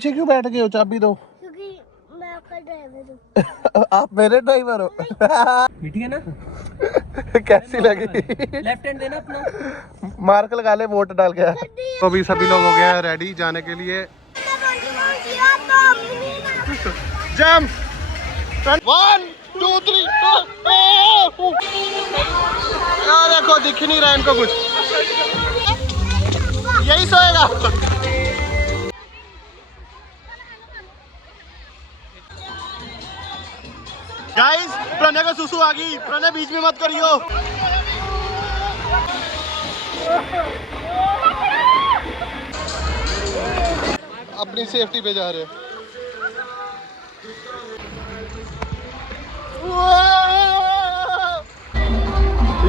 पीछे क्यों बैठ गए हो? चाबी दो। क्योंकि मैं आपका ड्राइवर हूँ। आप मेरे ड्राइवर हो। मीठी है ना? कैसी लगी? लेफ्ट हैंड देना अपना। मार्क लगा ले वोट डाल के। तो अभी सभी लोग हो गए हैं रेडी जाने के लिए। जंप 1 2 3 देखो दिख ही नहीं रहा इनको कुछ। यही सोएगा। गाइस प्रणय को सुसु आ गई। प्रणय बीच में मत करियो। अपनी सेफ्टी पे जा रहे हैं।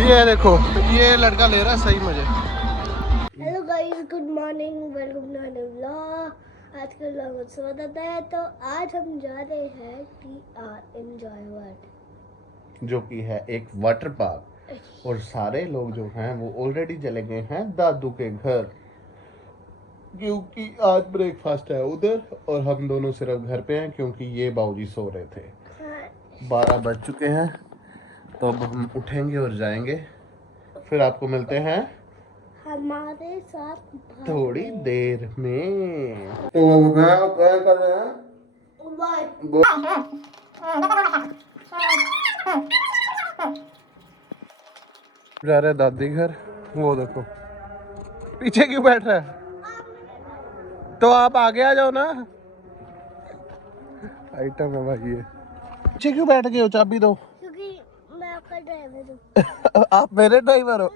ये देखो ये लड़का ले रहा है सही मजे। Hello guys, good morning, welcome to new vlog. आज का व्लॉग स्वागत है। तो आज हम जा रहे हैं TR एंजॉय वर्ल्ड, जो कि है एक वाटर पार्क, और सारे लोग जो हैं वो ऑलरेडी चले गए हैं दादू के घर, क्योंकि आज ब्रेकफास्ट है उधर और हम दोनों सिर्फ घर पे हैं क्योंकि ये बाबूजी सो रहे थे। 12 बज चुके हैं तो अब हम उठेंगे और जाएंगे। फिर आपको मिलते हैं हमारे साथ थोड़ी देर में। तो क्या कर रहे हैं? जा रहे दादी घर। वो देखो पीछे क्यों बैठ रहा है? तो आप आगे आ जाओ ना। आइटम है भाई ये। पीछे क्यों बैठ गए हो? चाबी दो। क्योंकि मैं आपका ड्राइवर हूँ। आप मेरे ड्राइवर हो।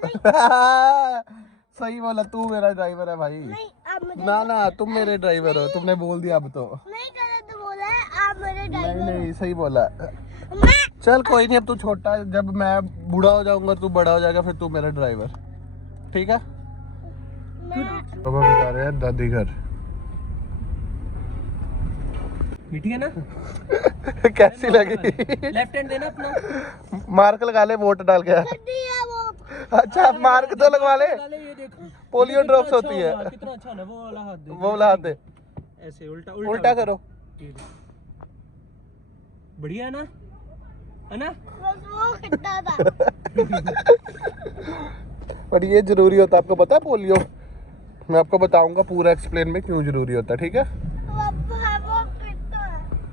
सही बोला, तू मेरा ड्राइवर है भाई। नहीं, आप मुझे ना तुम मेरे ड्राइवर हो। तुमने बोल दिया अब तो। नहीं गलत बोला है, आप मेरे ड्राइवर नहीं सही बोला। मैं चल कोई नहीं, अब तू छोटा है, जब मैं बूढ़ा हो जाऊंगा तू बड़ा हो जाएगा, फिर तू मेरा ड्राइवर, ठीक है? अब हम जा रहे हैं दादी घर। मीठी है ना? कैसी लगी? लेफ्ट हैंड देना अपना। मार्क लगा ले वोट डाल के। गड्डी है वो। अच्छा मार्क तो लगवा ले। ये देख पोलियो ड्रॉप्स होती है। कितना अच्छा ना वो वाला हाथ दे। वो वाला हाथ दे। ऐसे उल्टा करो। बढ़िया है ना? है ना? बस वो खट्टा था। और ये जरूरी होता है, आपको पता है पोलियो? मैं आपको बताऊंगा पूरा एक्सप्लेन में क्यों जरूरी होता है, ठीक है?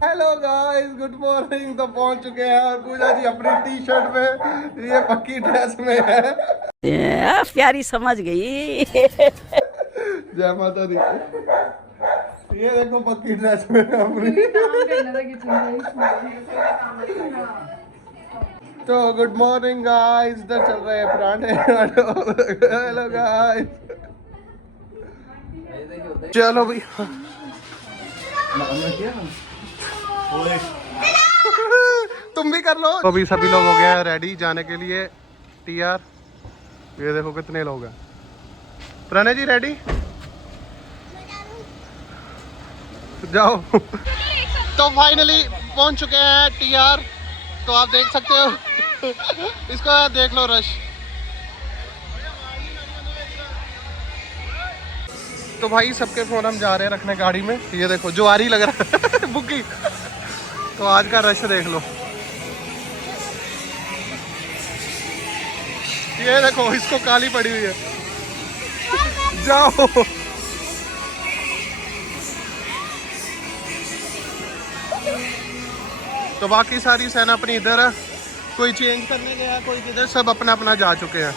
Hello guys, good morning. तो पहुंच चुके हैं और पूजा जी अपनी टी-शर्ट में, ये पक्की ड्रेस में है। प्यारी समझ गई। जय माता दी। ये देखो पक्की ड्रेस में अपनी। तो गुड मॉर्निंग गाइस, इधर चल रहे हैं पराठे। हेलो गाइस, चलो भाई। तुम भी कर लो। तो अभी सभी लोग हो गए हैं रेडी जाने के लिए TR। ये देखो कितने लोग हैं। प्रणय जी रेडी? जाओ। तो फाइनली पहुंच चुके हैं TR। तो आप देख सकते हो। इसको देख लो रश। तो भाई सबके फोन हम जा रहे हैं रखने गाड़ी में। ये देखो जुआरी लग रहा है। बुकी। तो आज का रश देख लो। ये देखो इसको काली पड़ी हुई है। जाओ। तो बाकी सारी सेना अपनी इधर है, कोई चेंज करने गया, कोई किधर, सब अपना अपना जा चुके हैं।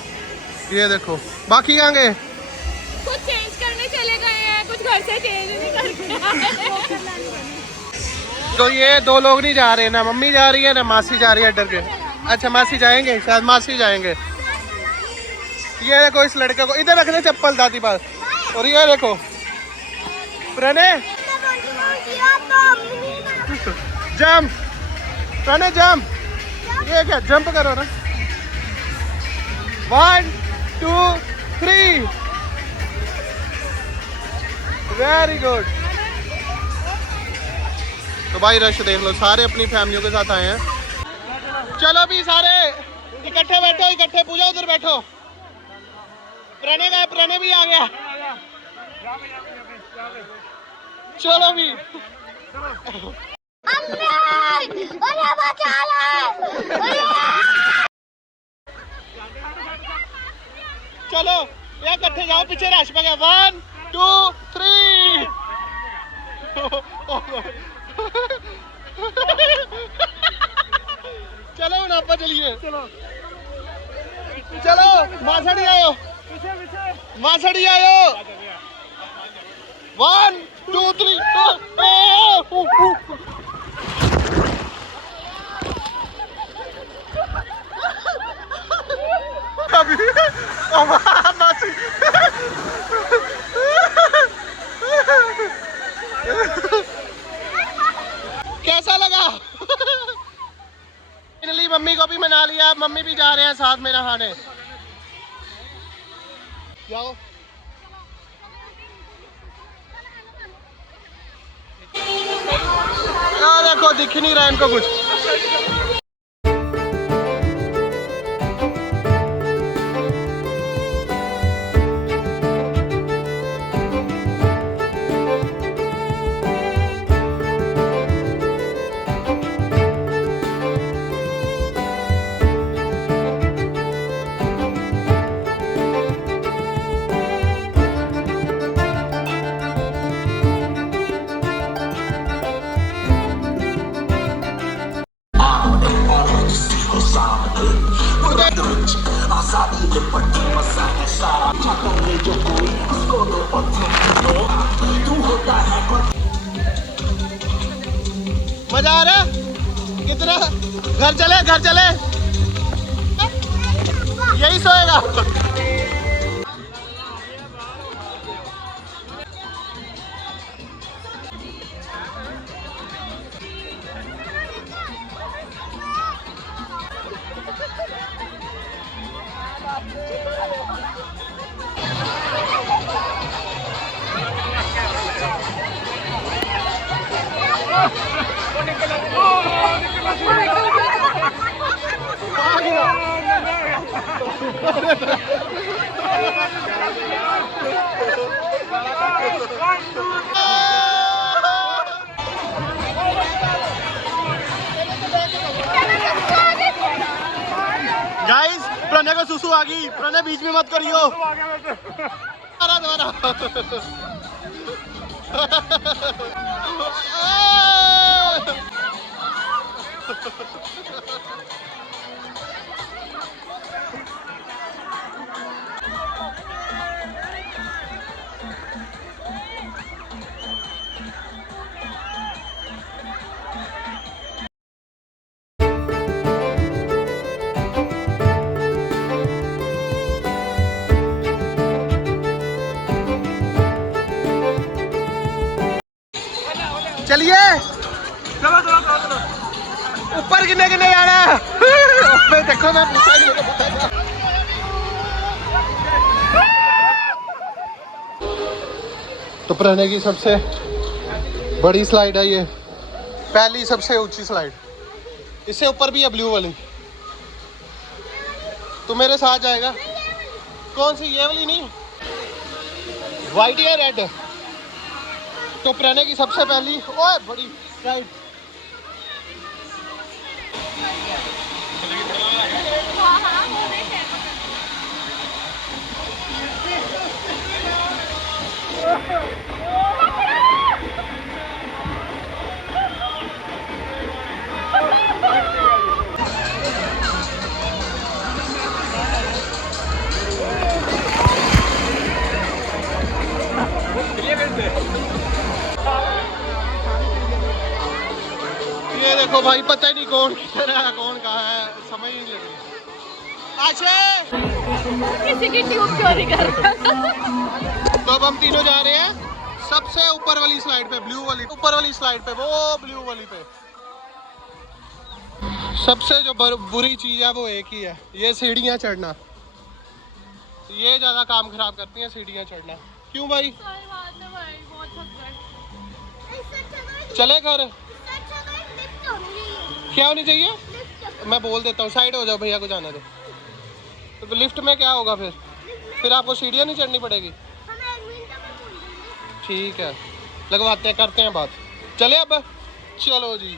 ये देखो बाकी कहाँ गए? कुछ चेंज करने चले गए हैं, कुछ घर से चेंज नहीं करके। तो ये दो लोग नहीं जा रहे, ना मम्मी जा रही है ना मासी जा रही है डर के। अच्छा मासी जाएंगे, शायद मासी जाएंगे। ये देखो इस लड़के को इधर रखने चप्पल दादी पास। और ये देखो प्रणय जंप। प्रणय जंप। ये क्या जंप करो ना। 1 2 3। Very good. तो भाई रश देख लो, सारे अपनी फैमिलियों के साथ आए हैं। चलो भी सारे इकट्ठे बैठो, इकट्ठे। पूजा उधर बैठो। प्रणय का प्रणय भी आ गया। चलो भी चलो ये इकट्ठे जाओ पीछे रश पे गया 1 2 3 चलो हूँ आप चलिए चलो मासड़ी आयो मासड़ी आयो 1 2 3 अभी मासी कैसा लगा? फाइनली मम्मी को भी मना लिया, मम्मी भी जा रहे हैं साथ में नहाने। जाओ देखो दिख ही नहीं रहा इनको कुछ। मजा आ रहा है? कितना? घर चले यही सोएगा। गाइस प्रणय को सुसु आ गई, प्रणय बीच में मत करियो। दोबारा चलिए ऊपर किन्ने जाना है? देखो मैं पूछा नहीं, पता था। तो प्रणय की सबसे बड़ी स्लाइड है ये, पहली सबसे ऊंची स्लाइड। इससे ऊपर भी है ब्लू वाली। तू मेरे साथ जाएगा? कौन सी? ये वाली नहीं, वाइट या रेड? तो प्रणय की सबसे पहली ओए बड़ी स्लाइड। ये देखो भाई, पता ही नहीं कौन किधर है कौन कहाँ है, समझ ही नहीं लग रही। किसी की ट्यूब चोरी कर रहा। तो अब हम तीनों जा रहे हैं सबसे ऊपर वाली स्लाइड पे, ब्लू वाली ऊपर वाली स्लाइड पे, वो ब्लू वाली पे। सबसे जो बुरी चीज है वो एक ही है, ये सीढ़ियाँ चढ़ना। ये ज्यादा काम खराब करती हैं सीढ़ियाँ चढ़ना। क्यों भाई? सही बात है भाई, बहुत थक गए। चले घर? क्या होनी चाहिए? मैं बोल देता हूँ, साइड हो जाओ, भैया को जाने दो। तो लिफ्ट में क्या होगा फिर आपको सीढ़ियाँ नहीं चढ़नी पड़ेगी। ठीक है, लगवाते हैं, करते हैं बात। चले अब, चलो जी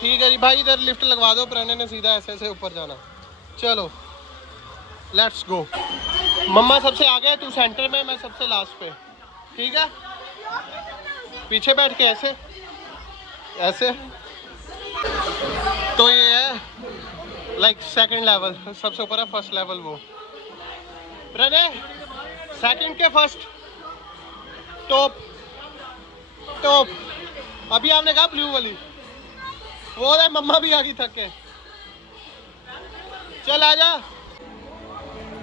ठीक है जी भाई, इधर लिफ्ट लगवा दो, प्रणय ने सीधा ऐसे ऐसे ऊपर जाना। चलो लेट्स गो। मम्मा सबसे आगे, तू सेंटर में, मैं सबसे लास्ट पे, ठीक है? पीछे बैठ के ऐसे ऐसे। तो ये है लाइक सेकंड लेवल, सबसे ऊपर है फर्स्ट लेवल। वो प्रणय सेकंड के फर्स्ट, टॉप टॉप। अभी आपने कहा ब्लू वाली, वो है मम्मा भी आ गई थक के। चल आजा,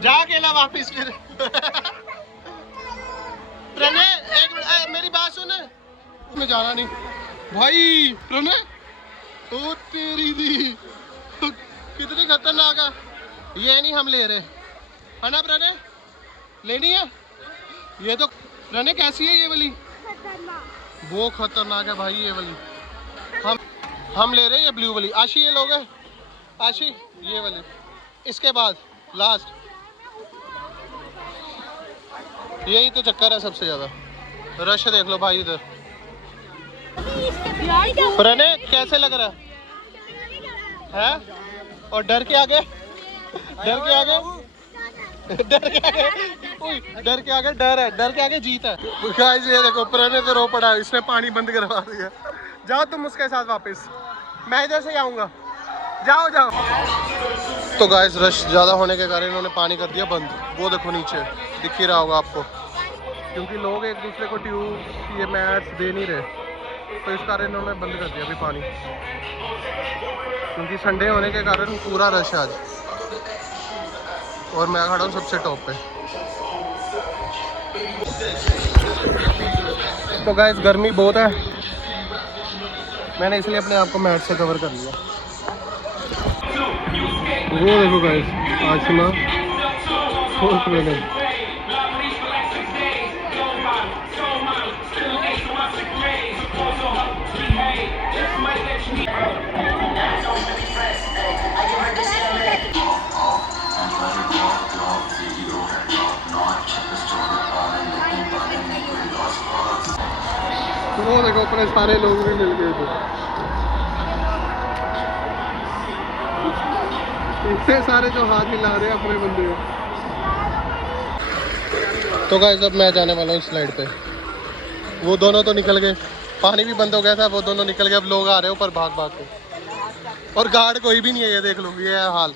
जा अकेला वापिस फिर। प्रणय एक मिनट, मेरी बात सुन, उसमें जाना नहीं भाई। प्रणय ओ तेरी दी, कितनी खतरनाक है। ये नहीं हम ले रहे, है ना प्रणय? लेनी है ये तो। प्रणय कैसी है ये वाली? वो खतरनाक है भाई ये वाली। हम ले रहे हैं ये ब्लू वाली। आशी ये लोग है, आशी ये वाली। इसके बाद लास्ट, यही तो चक्कर है सबसे ज्यादा। रश देख लो भाई इधर। प्रणय कैसे लग रहा है? और डर के आगे, डर के आगे, डर के आगे, डर के आगे डर है, डर के आगे जीत है। गाइस ये देखो, प्रणय तो रो पड़ा है, इसने पानी बंद करवा दिया। जाओ तुम उसके साथ वापस, मैं इधर से आऊँगा, जाओ जाओ। तो गाइस रश ज़्यादा होने के कारण इन्होंने पानी कर दिया बंद। वो देखो नीचे दिख ही रहा होगा आपको, क्योंकि लोग एक दूसरे को ट्यूब ये मैट्स दे नहीं रहे, तो इस कारण इन्होंने बंद कर दिया अभी पानी, क्योंकि संडे होने के कारण पूरा रश है आज। और मैं खड़ा हूँ सबसे टॉप पे। तो गाइस गर्मी बहुत है, मैंने इसलिए अपने आप को मैट से कवर कर लिया। वो देखो गाइस, आशिमा फोर्थ मेडल। वो देखो अपने सारे लोग भी मिल गए थे, इतने सारे जो हाथ हिला रहे हैं अपने बंदे। तो गाइस अब मैं जाने वाला हूँ स्लाइड पे। वो दोनों तो निकल गए, पानी भी बंद हो गया था, वो दोनों निकल गए। अब लोग आ रहे हैं ऊपर भाग भाग के, और गार्ड कोई भी नहीं है। ये देख लो, ये है हाल,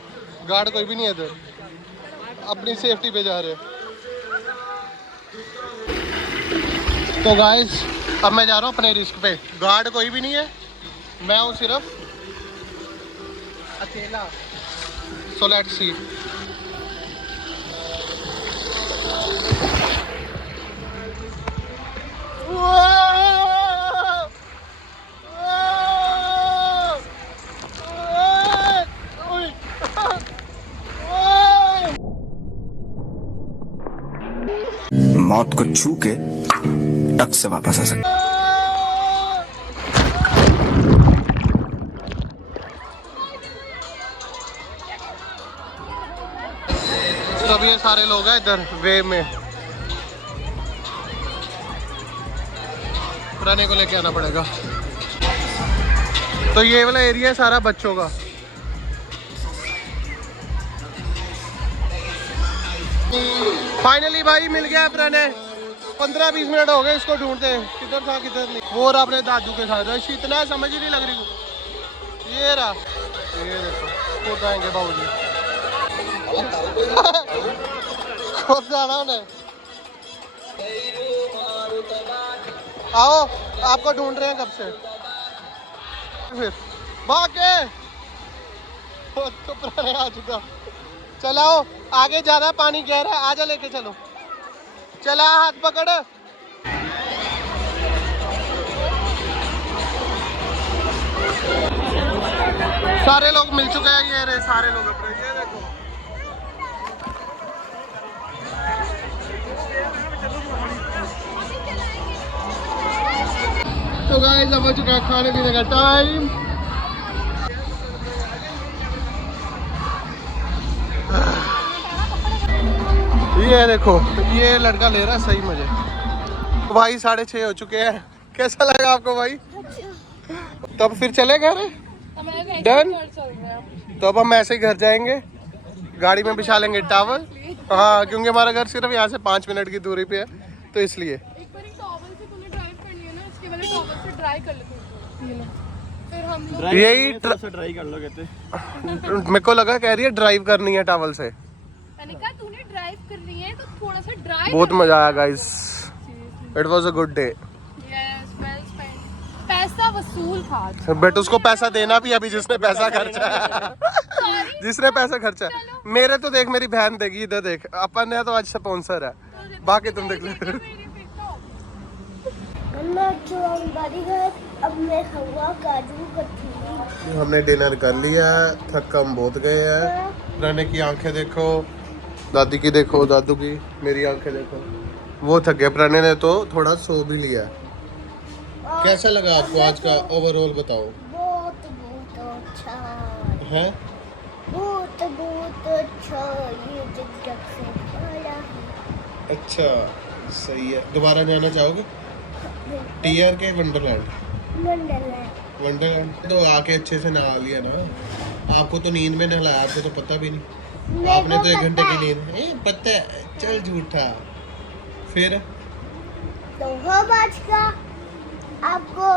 गार्ड कोई भी नहीं है इधर, अपनी सेफ्टी पे जा रहे हैं। तो गाइस अब मैं जा रहा हूँ अपने रिस्क पे, गार्ड कोई भी नहीं है, मैं हूँ सिर्फ अकेला। So let's see. मौत को छू के टक से वापस आ सकते। अब ये सारे लोग हैं इधर वेव में, पुराने को लेके आना पड़ेगा। तो ये वाला एरिया है सारा बच्चों का। फाइनली भाई मिल गया प्रणय, 15-20 मिनट हो गए इसको ढूंढते, किधर था किधर नहीं। वो और अपने दादू के साथ रश इतना समझ ही नहीं लग रही को। ये रहा, ये देखो खुद आएंगे बाबूजी। खुद जाना उन्हें। आओ, आपको ढूंढ रहे हैं कब से। फिर भाग के तो प्रणय आ चुका। चलाओ आगे, ज्यादा पानी गहरा है, आजा लेके चलो। चला हाथ पकड़। सारे लोग मिल चुके हैं, ये रहे सारे लोग अपने, ये देखो। तो गाइस अब हो चुका है खाने पीने का टाइम। ये देखो, ये लड़का ले रहा है सही मजे। भाई 6:30 हो चुके हैं। कैसा लगा आपको भाई? तो अब फिर चले घर? डन। तो अब हम ऐसे ही घर जाएंगे, गाड़ी में बिछा लेंगे टॉवल। हाँ, क्योंकि हमारा घर सिर्फ यहाँ से 5 मिनट की दूरी पे है, तो इसलिए। एक बार टॉवल से तूने ड्राइव करनी है ना, उसके बाद टॉवल से ड्राई कर लेते हैं, फिर हम लोग यही ट्राई कर लो कहते। मेरे को लगा कह रही है ड्राइव करनी है टॉवल से। मैंने कहा तूने ड्राइव करनी है तो थोड़ा सा ड्राई। बहुत मजा आया guys, it was a good day. Yes, well spent. पैसा वसूल था। बट उसको पैसा देना भी अभी, जिसने पैसा खर्चा है। जिसने पैसा खर्चा है। मेरे तो देख, मेरी बहन देगी, इधर देख, अपन ने तो आज स्पॉन्सर है, बाकी तुम देख लो। अब मैं खाऊंगा काजू कतली। हमने डिनर कर लिया, थक हम बहुत गए हैं। रानी की आंखें देखो, दादी की देखो, दादू की, मेरी आंखें देखो, वो थक गए। प्रणय ने तो थोड़ा सो भी लिया। कैसा लगा आपको आज का ओवरऑल बताओ? बहुत बहुत अच्छा है बहुत बहुत अच्छा। ये जग से भरा है। अच्छा, सही है। दोबारा जाना चाहोगे टीआर के वंडरलैंड? वंडरलैंड तो आके अच्छे से नहा लिया ना। आपको तो नींद में नहलाया, आपको तो पता भी नहीं। आपने तो 1 घंटे की नींद। पता है, चल झूठा। फिर तो हम आज का आपको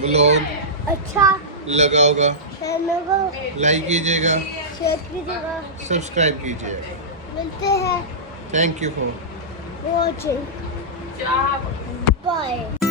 ब्लॉग अच्छा लगा होगा, चैनल को लाइक कीजिएगा, शेयर कीजिएगा। सब्सक्राइब कीजिए। मिलते हैं thank you for watching. Bye.